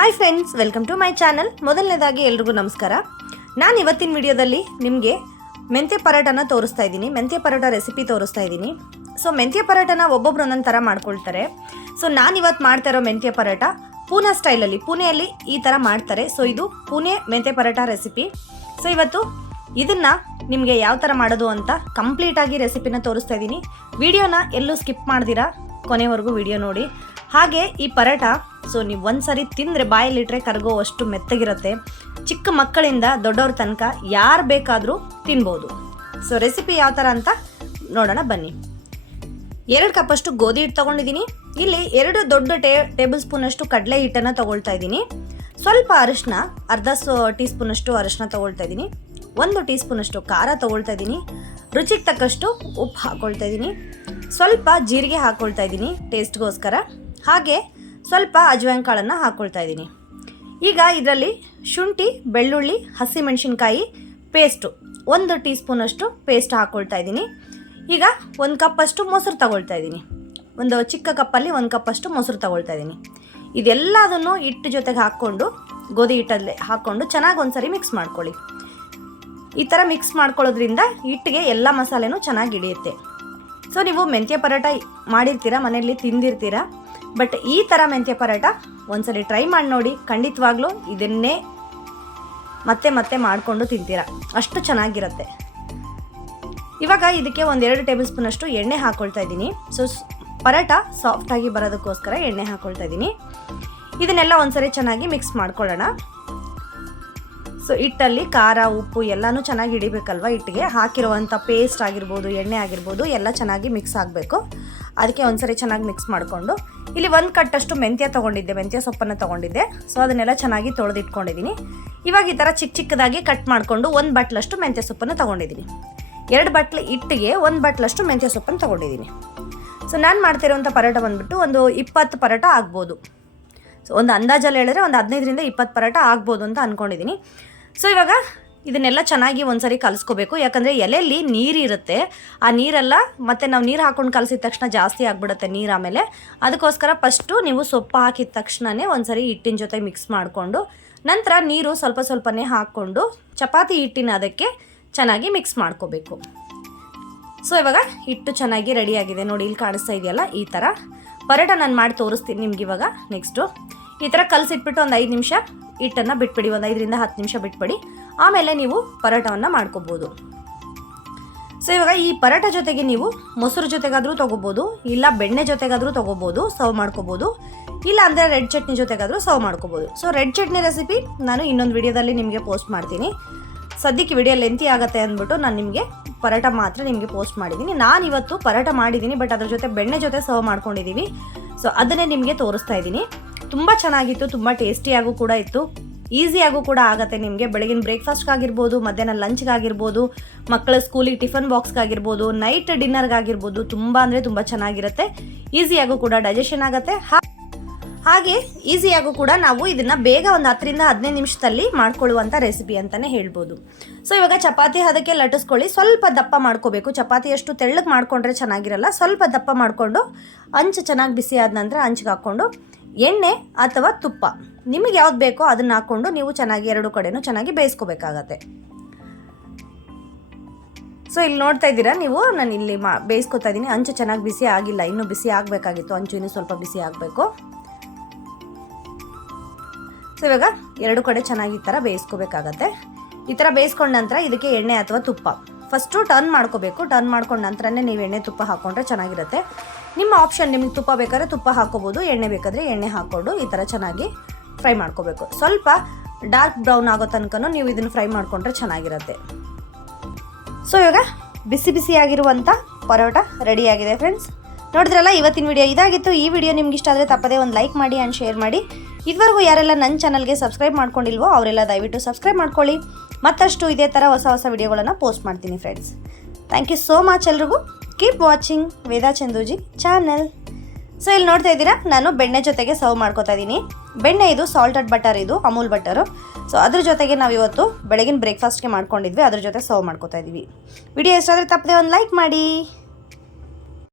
Hi friends welcome to my channel ಮೊದಲನೇದಾಗಿ ಎಲ್ರಿಗೂ ನಮಸ್ಕಾರ. ನಾನು ಇವತ್ತಿನ ವಿಡಿಯೋದಲ್ಲಿ ನಿಮಗೆ ಮೆಂತ್ಯ ಪರೋಟನ ತೋರಿಸ್ತಾ ಇದ್ದೀನಿ. ಮೆಂತ್ಯ ಪರೋಟ ರೆಸಿಪಿ ತೋರಿಸ್ತಾ ಇದ್ದೀನಿ. ಸೊ ಮೆಂತ್ಯ ಪರೋಟನ ಒಬ್ಬೊಬ್ರು ಒಂದೊಂದು ಥರ ಮಾಡ್ಕೊಳ್ತಾರೆ. ಸೊ ನಾನು ಇವತ್ತು ಮಾಡ್ತಾ ಇರೋ ಮೆಂತ್ಯ ಪರೋಟ ಪೂನಾ ಸ್ಟೈಲಲ್ಲಿ, ಪುಣೆಯಲ್ಲಿ ಈ ಥರ ಮಾಡ್ತಾರೆ. ಸೊ ಇದು ಪುಣೆ ಮೆಂತ್ಯ ಪರೋಟ ರೆಸಿಪಿ ಸೊ ಇವತ್ತು ಇದನ್ನು ನಿಮಗೆ ಯಾವ ಥರ ಮಾಡೋದು ಅಂತ ಕಂಪ್ಲೀಟಾಗಿ ರೆಸಿಪಿನ ತೋರಿಸ್ತಾ ಇದ್ದೀನಿ. ವಿಡಿಯೋನ ಎಲ್ಲೂ ಸ್ಕಿಪ್ ಮಾಡ್ದಿರಾ? ಕೊನೆವರೆಗೂ ವಿಡಿಯೋ ನೋಡಿ. ಹಾಗೆ ಈ ಪರೋಟ ಸೊ ನೀವು ಒಂದ್ಸರಿ ತಿಂದರೆ ಬಾಯಲ್ಲಿಟ್ಟರೆ ಕರಗೋ ಅಷ್ಟು ಮೆತ್ತಗಿರುತ್ತೆ. ಚಿಕ್ಕ ಮಕ್ಕಳಿಂದ ದೊಡ್ಡವ್ರ ತನಕ ಯಾರು ಬೇಕಾದರೂ ತಿನ್ಬೋದು. ಸೊ ರೆಸಿಪಿ ಯಾವ ಥರ ಅಂತ ನೋಡೋಣ ಬನ್ನಿ. ಎರಡು ಕಪ್ಪಷ್ಟು ಗೋಧಿ ಹಿಟ್ಟು ತೊಗೊಂಡಿದ್ದೀನಿ. ಇಲ್ಲಿ ಎರಡು ದೊಡ್ಡ ಟೇ ಟೇಬಲ್ ಸ್ಪೂನಷ್ಟು ಕಡಲೆ ಹಿಟ್ಟನ್ನು ತೊಗೊಳ್ತಾ ಇದ್ದೀನಿ. ಸ್ವಲ್ಪ ಅರಿಶಿನ ಅರ್ಧ ಸೊ ಟೀ ಸ್ಪೂನಷ್ಟು ಅರಿಶಿನ ತೊಗೊಳ್ತಾ ಇದ್ದೀನಿ. ಒಂದು ಟೀ ಸ್ಪೂನಷ್ಟು ಖಾರ ತೊಗೊಳ್ತಾ ಇದ್ದೀನಿ. ರುಚಿಗೆ ತಕ್ಕಷ್ಟು ಉಪ್ಪು ಹಾಕ್ಕೊಳ್ತಾ ಇದ್ದೀನಿ. ಸ್ವಲ್ಪ ಜೀರಿಗೆ ಹಾಕ್ಕೊಳ್ತಾ ಇದ್ದೀನಿ ಟೇಸ್ಟ್ಗೋಸ್ಕರ ಹಾಗೆ ಸ್ವಲ್ಪ ಅಜ್ವಾಯಿನ್ ಕಾಳನ್ನು ಹಾಕ್ಕೊಳ್ತಾ ಇದ್ದೀನಿ. ಈಗ ಇದರಲ್ಲಿ ಶುಂಠಿ, ಬೆಳ್ಳುಳ್ಳಿ, ಹಸಿಮೆಣಸಿನ್ಕಾಯಿ ಪೇಸ್ಟು ಒಂದು ಟೀ ಸ್ಪೂನಷ್ಟು ಪೇಸ್ಟ್ ಹಾಕ್ಕೊಳ್ತಾ ಇದ್ದೀನಿ. ಈಗ ಒಂದು ಕಪ್ಪಷ್ಟು ಮೊಸರು ತಗೊಳ್ತಾ ಇದ್ದೀನಿ. ಒಂದು ಚಿಕ್ಕ ಕಪ್ಪಲ್ಲಿ ಒಂದು ಕಪ್ಪಷ್ಟು ಮೊಸರು ತಗೊಳ್ತಾ ಇದ್ದೀನಿ. ಇದೆಲ್ಲದನ್ನು ಹಿಟ್ಟು ಜೊತೆಗೆ ಹಾಕ್ಕೊಂಡು, ಗೋಧಿ ಹಿಟ್ಟಲ್ಲಿ ಹಾಕ್ಕೊಂಡು ಚೆನ್ನಾಗಿ ಒಂದ್ಸರಿ ಮಿಕ್ಸ್ ಮಾಡ್ಕೊಳ್ಳಿ. ಈ ಥರ ಮಿಕ್ಸ್ ಮಾಡ್ಕೊಳ್ಳೋದ್ರಿಂದ ಹಿಟ್ಟಿಗೆ ಎಲ್ಲ ಮಸಾಲೆನೂ ಚೆನ್ನಾಗಿ ಹಿಡಿಯುತ್ತೆ. ಸೊ ನೀವು ಮೆಂತ್ಯ ಪರೋಟ ಮಾಡಿರ್ತೀರ, ಮನೆಯಲ್ಲಿ ತಿಂದಿರ್ತೀರ ಬಟ್ ಈ ಥರ ಮೆಂತ್ಯ ಪರೋಟ ಒಂದ್ಸಲಿ ಟ್ರೈ ಮಾಡಿ ನೋಡಿ. ಖಂಡಿತವಾಗ್ಲೂ ಇದನ್ನೇ ಮತ್ತೆ ಮತ್ತೆ ಮಾಡಿಕೊಂಡು ತಿಂತೀರ. ಅಷ್ಟು ಚೆನ್ನಾಗಿರುತ್ತೆ. ಇವಾಗ ಇದಕ್ಕೆ ಒಂದೆರಡು ಟೇಬಲ್ ಸ್ಪೂನಷ್ಟು ಎಣ್ಣೆ ಹಾಕ್ಕೊಳ್ತಾ ಇದ್ದೀನಿ. ಸೊ ಪರೋಟ ಸಾಫ್ಟಾಗಿ ಬರೋದಕ್ಕೋಸ್ಕರ ಎಣ್ಣೆ ಹಾಕ್ಕೊಳ್ತಾ ಇದ್ದೀನಿ. ಇದನ್ನೆಲ್ಲ ಒಂದ್ಸರಿ ಚೆನ್ನಾಗಿ ಮಿಕ್ಸ್ ಮಾಡ್ಕೊಳ್ಳೋಣ. ಸೊ ಹಿಟ್ಟಲ್ಲಿ ಖಾರ, ಉಪ್ಪು ಎಲ್ಲನೂ ಚೆನ್ನಾಗಿ ಹಿಡಿಬೇಕಲ್ವ ಹಿಟ್ಟಿಗೆ? ಹಾಕಿರುವಂಥ ಪೇಸ್ಟ್ ಆಗಿರ್ಬೋದು, ಎಣ್ಣೆ ಆಗಿರ್ಬೋದು ಎಲ್ಲ ಚೆನ್ನಾಗಿ ಮಿಕ್ಸ್ ಆಗಬೇಕು. ಅದಕ್ಕೆ ಒಂದ್ಸರಿ ಚೆನ್ನಾಗಿ ಮಿಕ್ಸ್ ಮಾಡಿಕೊಂಡು ಇಲ್ಲಿ ಒಂದು ಕಟ್ಟಷ್ಟು ಮೆಂತ್ಯ ತೊಗೊಂಡಿದ್ದೆ, ಮೆಂತ್ಯ ಸೊಪ್ಪನ್ನು ತೊಗೊಂಡಿದ್ದೆ. ಸೊ ಅದನ್ನೆಲ್ಲ ಚೆನ್ನಾಗಿ ತೊಳೆದಿಟ್ಕೊಂಡಿದ್ದೀನಿ ಇವಾಗ ಈ ಥರ ಚಿಕ್ಕ ಚಿಕ್ಕದಾಗಿ ಕಟ್ ಮಾಡಿಕೊಂಡು ಒಂದು ಬಟ್ಲಷ್ಟು ಮೆಂತ್ಯ ಸೊಪ್ಪನ್ನು ತೊಗೊಂಡಿದ್ದೀನಿ ಎರಡು ಬಟ್ಲು ಹಿಟ್ಟಿಗೆ ಒಂದು ಬಟ್ಲಷ್ಟು ಮೆಂತ್ಯ ಸೊಪ್ಪನ್ನು ತೊಗೊಂಡಿದ್ದೀನಿ ಸೊ ನಾನು ಮಾಡ್ತಿರೋಂಥ ಪರೋಟ ಬಂದ್ಬಿಟ್ಟು ಒಂದು ಇಪ್ಪತ್ತು ಪರೋಟ ಆಗ್ಬೋದು. ಸೊ ಒಂದು ಅಂದಾಜಲ್ಲಿ ಹೇಳಿದ್ರೆ ಒಂದು ಹದಿನೈದರಿಂದ ಇಪ್ಪತ್ತು ಪರೋಟ ಆಗ್ಬೋದು ಅಂತ ಅಂದ್ಕೊಂಡಿದ್ದೀನಿ ಸೊ ಇವಾಗ ಇದನ್ನೆಲ್ಲ ಚೆನ್ನಾಗಿ ಒಂದ್ಸರಿ ಕಲಿಸ್ಕೋಬೇಕು. ಯಾಕಂದರೆ ಎಲೆಯಲ್ಲಿ ನೀರಿರುತ್ತೆ ಆ ನೀರೆಲ್ಲ ಮತ್ತೆ ನಾವು ನೀರು ಹಾಕೊಂಡು ಕಲಸಿದ ತಕ್ಷಣ ಜಾಸ್ತಿ ಆಗಿಬಿಡುತ್ತೆ ನೀರು ಆಮೇಲೆ. ಅದಕ್ಕೋಸ್ಕರ ಫಸ್ಟು ನೀವು ಸೊಪ್ಪು ಹಾಕಿದ ತಕ್ಷಣವೇ ಒಂದ್ಸರಿ ಹಿಟ್ಟಿನ ಜೊತೆ ಮಿಕ್ಸ್ ಮಾಡಿಕೊಂಡು, ನಂತರ ನೀರು ಸ್ವಲ್ಪ ಸ್ವಲ್ಪನೇ ಹಾಕ್ಕೊಂಡು, ಚಪಾತಿ ಹಿಟ್ಟಿನ ಅದಕ್ಕೆ ಚೆನ್ನಾಗಿ ಮಿಕ್ಸ್ ಮಾಡ್ಕೋಬೇಕು. ಸೊ, ಇವಾಗ ಹಿಟ್ಟು ಚೆನ್ನಾಗಿ ರೆಡಿಯಾಗಿದೆ ನೋಡಿ, ಇಲ್ಲಿ ಕಾಣಿಸ್ತಾ ಇದೆಯಲ್ಲ ಈ ಥರ ಪರೋಟ ನಾನು ಮಾಡಿ ತೋರಿಸ್ತೀನಿ ನಿಮ್ಗೆ ಇವಾಗ. ನೆಕ್ಸ್ಟು ಈ ಥರ ಕಲಸಿಟ್ಬಿಟ್ಟು ಒಂದು ಐದು ನಿಮಿಷ ಹಿಟ್ಟನ್ನು ಬಿಟ್ಬಿಡಿ, ಒಂದು ಐದರಿಂದ ಹತ್ತು ನಿಮಿಷ ಬಿಟ್ಬಿಡಿ. ಆಮೇಲೆ ನೀವು ಪರೋಟವನ್ನು ಮಾಡ್ಕೋಬೋದು. ಸೊ ಇವಾಗ ಈ ಪರೋಟ ಜೊತೆಗೆ ನೀವು ಮೊಸರು ಜೊತೆಗಾದರೂ ತೊಗೋಬೋದು, ಇಲ್ಲ ಬೆಣ್ಣೆ ಜೊತೆಗಾದರೂ ತೊಗೋಬೋದು ಸರ್ವ್ ಮಾಡ್ಕೋಬೋದು, ಇಲ್ಲ ಅಂದರೆ ರೆಡ್ ಚಟ್ನಿ ಜೊತೆಗಾದರೂ ಸರ್ವ್ ಮಾಡ್ಕೋಬೋದು. ಸೊ ರೆಡ್ ಚಟ್ನಿ ರೆಸಿಪಿ ನಾನು ಇನ್ನೊಂದು ವಿಡಿಯೋದಲ್ಲಿ ನಿಮಗೆ ಪೋಸ್ಟ್ ಮಾಡ್ತೀನಿ. ಸದ್ಯಕ್ಕೆ ವಿಡಿಯೋ ಲೆಂತಿ ಆಗುತ್ತೆ ಅಂದ್ಬಿಟ್ಟು ನಾನು ನಿಮಗೆ ಪರೋಟ ಮಾತ್ರ ನಿಮಗೆ ಪೋಸ್ಟ್ ಮಾಡಿದ್ದೀನಿ ನಾನು ಇವತ್ತು ಪರೋಟ ಮಾಡಿದ್ದೀನಿ ಬಟ್ ಅದ್ರ ಜೊತೆ ಬೆಣ್ಣೆ ಜೊತೆ ಸರ್ವ್ ಮಾಡ್ಕೊಂಡಿದ್ದೀವಿ ಸೊ ಅದನ್ನೇ ನಿಮಗೆ ತೋರಿಸ್ತಾ ಇದ್ದೀನಿ ತುಂಬ ಚೆನ್ನಾಗಿತ್ತು, ತುಂಬ ಟೇಸ್ಟಿಯಾಗೂ ಕೂಡ ಇತ್ತು. ಈಸಿಯಾಗೂ ಕೂಡ ಆಗುತ್ತೆ ನಿಮಗೆ. ಬೆಳಗಿನ ಬ್ರೇಕ್ಫಾಸ್ಟ್ಗಾಗಿರ್ಬೋದು, ಮಧ್ಯಾಹ್ನ ಲಂಚ್ಗಾಗಿರ್ಬೋದು, ಮಕ್ಕಳ ಸ್ಕೂಲಿಗೆ ಟಿಫನ್ ಬಾಕ್ಸ್ಗಾಗಿರ್ಬೋದು, ನೈಟ್ ಡಿನ್ನರ್ಗಾಗಿರ್ಬೋದು, ತುಂಬ ಅಂದರೆ ತುಂಬ ಚೆನ್ನಾಗಿರುತ್ತೆ. ಈಸಿಯಾಗೂ ಕೂಡ ಡೈಜೆಷನ್ ಆಗುತ್ತೆ. ಹಾಗೆ ಈಸಿಯಾಗೂ ಕೂಡ ನಾವು ಇದನ್ನು ಬೇಗ ಒಂದು ಹತ್ತರಿಂದ ಹದಿನೈದು ನಿಮಿಷದಲ್ಲಿ ಮಾಡ್ಕೊಳ್ಳುವಂಥ ರೆಸಿಪಿ ಅಂತಲೇ ಹೇಳ್ಬೋದು. ಸೊ ಇವಾಗ ಚಪಾತಿ ಅದಕ್ಕೆ ಲಟ್ಟಿಸ್ಕೊಳ್ಳಿ. ಸ್ವಲ್ಪ ದಪ್ಪ ಮಾಡ್ಕೋಬೇಕು. ಚಪಾತಿಯಷ್ಟು ತೆಳ್ಳಗೆ ಮಾಡ್ಕೊಂಡ್ರೆ ಚೆನ್ನಾಗಿರಲ್ಲ. ಸ್ವಲ್ಪ ದಪ್ಪ ಮಾಡಿಕೊಂಡು ಅಂಚು ಚೆನ್ನಾಗಿ ಬಿಸಿ ಆದ ನಂತರ ಅಂಚಿಗೆ ಹಾಕ್ಕೊಂಡು ಎಣ್ಣೆ ಅಥವಾ ತುಪ್ಪ. ನಿಮಗೆ ಯಾವ್ದು ಬೇಕೋ ಅದನ್ನು ಹಾಕ್ಕೊಂಡು ನೀವು ಚೆನ್ನಾಗಿ ಎರಡು ಕಡೆನೂ ಚೆನ್ನಾಗಿ ಬೇಯಿಸ್ಕೋಬೇಕಾಗತ್ತೆ. ಸೊ ಇಲ್ಲಿ ನೋಡ್ತಾ ಇದ್ದೀರಾ ನೀವು? ನಾನು ಇಲ್ಲಿ ಮಾ, ಬೇಯಿಸ್ಕೊತಾ ಇದ್ದೀನಿ. ಅಂಚು ಚೆನ್ನಾಗಿ ಬಿಸಿ ಆಗಿಲ್ಲ. ಇನ್ನೂ ಬಿಸಿ ಆಗಬೇಕಾಗಿತ್ತು. ಅಂಚು ಇನ್ನೂ ಸ್ವಲ್ಪ ಬಿಸಿ ಆಗಬೇಕು. ಸೊ ಇವಾಗ ಎರಡು ಕಡೆ ಚೆನ್ನಾಗಿ ಈ ಥರ ಬೇಯಿಸ್ಕೋಬೇಕಾಗತ್ತೆ. ಈ ಥರ ಬೇಯಿಸ್ಕೊಂಡ ನಂತರ ಇದಕ್ಕೆ ಎಣ್ಣೆ ಅಥವಾ ತುಪ್ಪ. ಫಸ್ಟು ಟರ್ನ್ ಮಾಡ್ಕೋಬೇಕು. ಟರ್ನ್ ಮಾಡ್ಕೊಂಡ ನಂತರನೇ ನೀವು ಎಣ್ಣೆ ತುಪ್ಪ ಹಾಕ್ಕೊಂಡ್ರೆ ಚೆನ್ನಾಗಿರುತ್ತೆ. ನಿಮ್ಮ ಆಪ್ಷನ್ ನಿಮಗೆ ತುಪ್ಪ ಬೇಕಾದ್ರೆ ತುಪ್ಪ ಹಾಕೋಬೋದು, ಎಣ್ಣೆ ಬೇಕಾದರೆ ಎಣ್ಣೆ ಹಾಕ್ಕೊಂಡು ಈ ಥರ ಚೆನ್ನಾಗಿ ಫ್ರೈ ಮಾಡ್ಕೋಬೇಕು. ಸ್ವಲ್ಪ ಡಾರ್ಕ್ ಬ್ರೌನ್ ಆಗೋ ತನಕ ನೀವು ಇದನ್ನು ಫ್ರೈ ಮಾಡಿಕೊಂಡ್ರೆ ಚೆನ್ನಾಗಿರುತ್ತೆ. ಸೊ ಇವಾಗ ಬಿಸಿ ಬಿಸಿಯಾಗಿರುವಂಥ ಪರೋಟ ರೆಡಿಯಾಗಿದೆ ಫ್ರೆಂಡ್ಸ್ ನೋಡಿದ್ರಲ್ಲ, ಇವತ್ತಿನ ವಿಡಿಯೋ ಇದಾಗಿತ್ತು. ಈ ವಿಡಿಯೋ ನಿಮ್ಗೆ ಇಷ್ಟ ಆದರೆ ತಪ್ಪದೇ ಒಂದು ಲೈಕ್ ಮಾಡಿ ಆ್ಯಂಡ್ ಶೇರ್ ಮಾಡಿ. ಇದುವರೆಗೂ ಯಾರೆಲ್ಲ ನನ್ನ ಚಾನಲ್ಗೆ ಸಬ್ಸ್ಕ್ರೈಬ್ ಮಾಡ್ಕೊಂಡಿಲ್ವೋ, ಅವರೆಲ್ಲ ದಯವಿಟ್ಟು ಸಬ್ಸ್ಕ್ರೈಬ್ ಮಾಡ್ಕೊಳ್ಳಿ. ಮತ್ತಷ್ಟು ಇದೇ ಥರ ಹೊಸ ಹೊಸ ವಿಡಿಯೋಗಳನ್ನು ಪೋಸ್ಟ್ ಮಾಡ್ತೀನಿ friends thank you so much ಎಲ್ರಿಗೂ. Keep watching Veda Chanduji channel so ಇಲ್ಲಿ ನೋಡ್ತಾ ಇದ್ದೀರಾ? ನಾನು ಬೆಣ್ಣೆ ಜೊತೆಗೆ ಸರ್ವ್ ಮಾಡ್ಕೋತಾ ಇದ್ದೀನಿ. ಬೆಣ್ಣೆ ಇದು ಸಾಲ್ಟೆಡ್ ಬಟರ್ ಇದು, ಅಮೂಲ್ ಬಟರು ಸೊ ಅದ್ರ ಜೊತೆಗೆ ನಾವು ಇವತ್ತು ಬೆಳಗಿನ ಬ್ರೇಕ್ಫಾಸ್ಟ್ಗೆ ಮಾಡ್ಕೊಂಡಿದ್ವಿ. ಅದ್ರ ಜೊತೆ ಸರ್ವ್ ಮಾಡ್ಕೋತಾ ಇದ್ದೀವಿ. ವಿಡಿಯೋ ಇಷ್ಟ ಆದರೆ ತಪ್ಪದೆ ಒಂದು ಲೈಕ್ ಮಾಡಿ.